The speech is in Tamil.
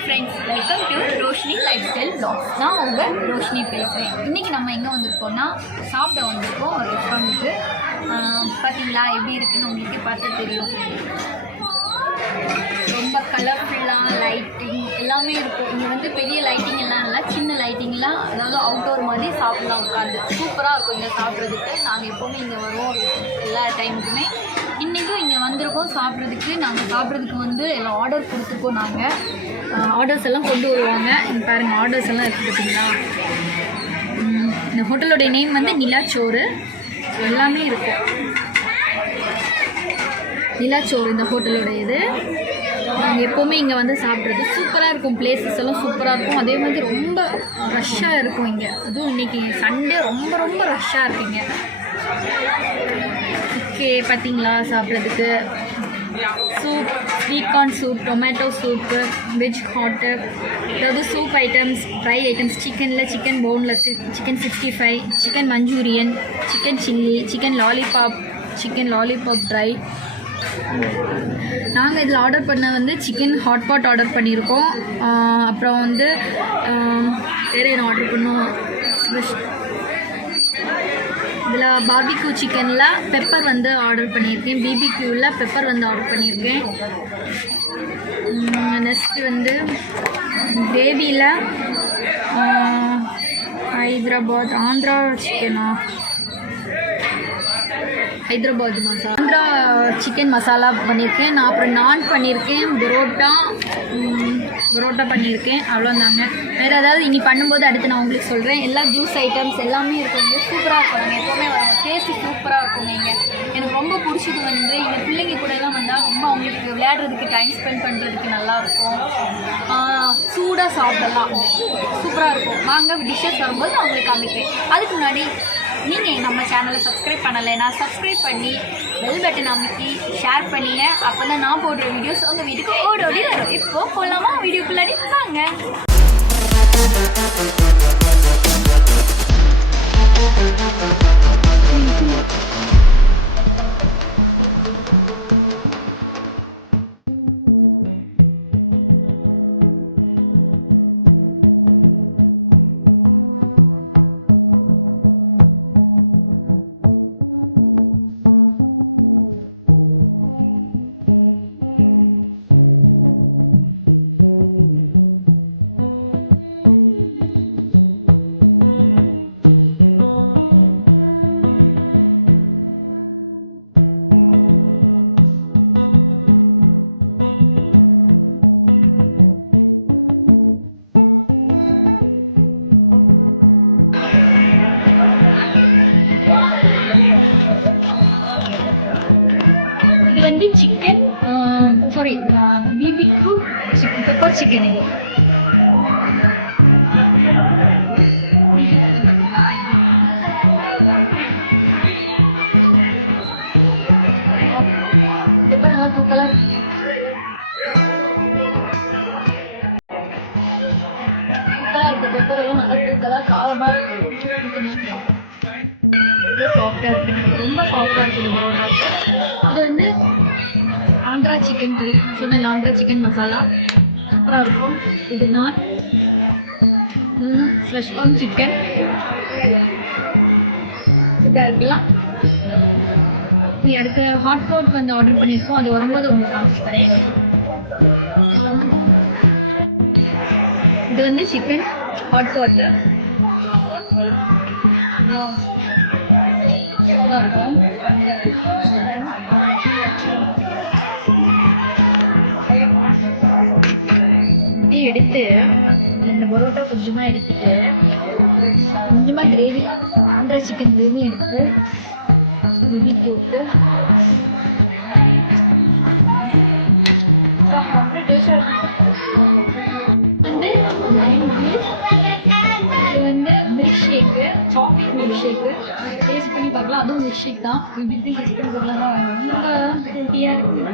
Hi friends, welcome to Roshini life style vlog. நான் உங்கள் ரோஷினி பேசுகிறேன். இன்றைக்கி நம்ம எங்கே வந்திருக்கோம்னா சாப்பிட வந்திருக்கோம் ஒரு ரெஸ்டாரண்ட்டுக்கு. பார்த்தீங்களா எப்படி இருக்குன்னு உங்களுக்கே பார்த்தா தெரியும். ரொம்ப கலர்ஃபுல்லாக லைட்டிங் எல்லாமே இருக்கும். இங்கே வந்து பெரிய லைட்டிங் எல்லாம் இல்லை, சின்ன லைட்டிங்லாம், அதாவது அவுட்டோர் மாதிரி சாப்பிட்லாம் உட்காந்து. சூப்பராக இருக்கும் இங்கே சாப்பிட்றதுக்கு. நாங்கள் எப்போவுமே இங்கே வருவோம் எல்லா டைமுக்குமே. இன்றைக்கும் இங்கே வந்திருக்கோம் சாப்பிட்றதுக்கு. நாங்கள் சாப்பிட்றதுக்கு வந்து எல்லாம் ஆர்டர் கொடுத்துருக்கோம். நாங்கள் ஆர்டர்ஸ் எல்லாம் கொண்டு வருவாங்க. இங்கே பாருங்கள் ஆர்டர்ஸ் எல்லாம் இருக்குது பார்த்தீங்களா. இந்த ஹோட்டலோடைய நேம் வந்து நிலாச்சோறு. எல்லாமே இருக்குது. நிலாச்சோறு இந்த ஹோட்டலோட இது. நாங்கள் எப்போவுமே இங்கே வந்து சாப்பிட்றது சூப்பராக இருக்கும். பிளேசஸ் எல்லாம் சூப்பராக இருக்கும். அதே மாதிரி ரொம்ப ரஷ்ஷாக இருக்கும் இங்கே. அதுவும் இன்றைக்கி சண்டே ரொம்ப ரொம்ப ரஷ்ஷாக இருக்குங்க. ஓகே, பார்த்தீங்களா சாப்பிட்றதுக்கு soup, sweet corn soup, tomato soup, veg hot, அதாவது சூப் ஐட்டம்ஸ், ஃப்ரை ஐட்டம்ஸ், சிக்கனில் chicken boneless, chicken 65, chicken Manchurian, chicken chilli, chicken lollipop try. நாங்கள் இதில் ஆர்டர் பண்ண வந்து சிக்கன் ஹாட் பாட் ஆர்டர் பண்ணியிருக்கோம். அப்புறம் வந்து வேறு என்ன ஆர்டர் பண்ணுவோம், இதில் பார்பிக்யூ சிக்கனில் பெப்பர் வந்து ஆர்டர் பண்ணியிருக்கேன். பிபிக்யூவில் பெப்பர் வந்து ஆர்டர் பண்ணியிருக்கேன். நெக்ஸ்ட்டு வந்து கிரேவியில் ஹைதராபாத் ஆந்திரா சிக்கனா, ஹைதராபாத் மசாலா, ஆந்திரா சிக்கன் மசாலா பண்ணியிருக்கேன். நான் அப்புறம் நான் பண்ணியிருக்கேன், பரோட்டா பண்ணியிருக்கேன். அவ்வளோதாங்க. வேறு ஏதாவது இனி பண்ணும்போது அடுத்து நான் உங்களுக்கு சொல்கிறேன். எல்லா ஜூஸ் ஐட்டம்ஸ் எல்லாமே இருக்குங்க. சூப்பராக இருக்கும். எப்போவுமே டேஸ்ட்டு சூப்பராக இருக்குங்க. இங்கே எனக்கு ரொம்ப பிடிச்சது வந்து இங்கே பிள்ளைங்க கூடலாம் வந்தால் ரொம்ப அவங்களுக்கு விளையாடுறதுக்கு, டைம் ஸ்பெண்ட் பண்ணுறதுக்கு நல்லாயிருக்கும். சூடாக சாப்பிடலாம், சூப்பராக இருக்கும். வாங்க டிஷ்ஷஸ் வரும்போது அவங்களுக்கு காமிக்கிறேன். அதுக்கு முன்னாடி நீங்கள் நம்ம சேனலை சப்ஸ்கிரைப் பண்ணலைன்னா சப்ஸ்கிரைப் பண்ணி பெல் பட்டன் அமைக்கி ஷேர் பண்ணிங்க. அப்போ தான் நான் போடுற வீடியோஸ் உங்கள் வீட்டுக்கு ஓடி வரும். இப்போது போகலாமா வீடியோக்குள்ளாடி வாங்க. ரொம்ப சாஃப்டாக இருக்குது. அது வந்து ஆந்திரா சிக்கன் சொன்ன ஆந்திரா சிக்கன் மசாலா சூப்பராக இருக்கும். இதுனா ஃப்ரெஷ் கார்ன் சிக்கன் இதாக இருக்கலாம். அடுத்த ஹாட் பாட் வந்து ஆர்டர் பண்ணியிருக்கோம். அது வரும்போது உங்களுக்கு காமிச்சிக்கிறேன். இது வந்து சிக்கன் ஹாட் பாட் எடுத்து இந்த பரோட்டா கொஞ்சமாக எடுத்துட்டு கொஞ்சமாக கிரேவி, ஆந்திரா சிக்கன் கிரேவி எடுத்து போட்டு milk shake, chocolate milk shake taste பண்ணி பார்க்கலாம். அதுவும் மில்க் ஷேக் தான். ரொம்ப ஹெல்த்தியாக இருக்குது.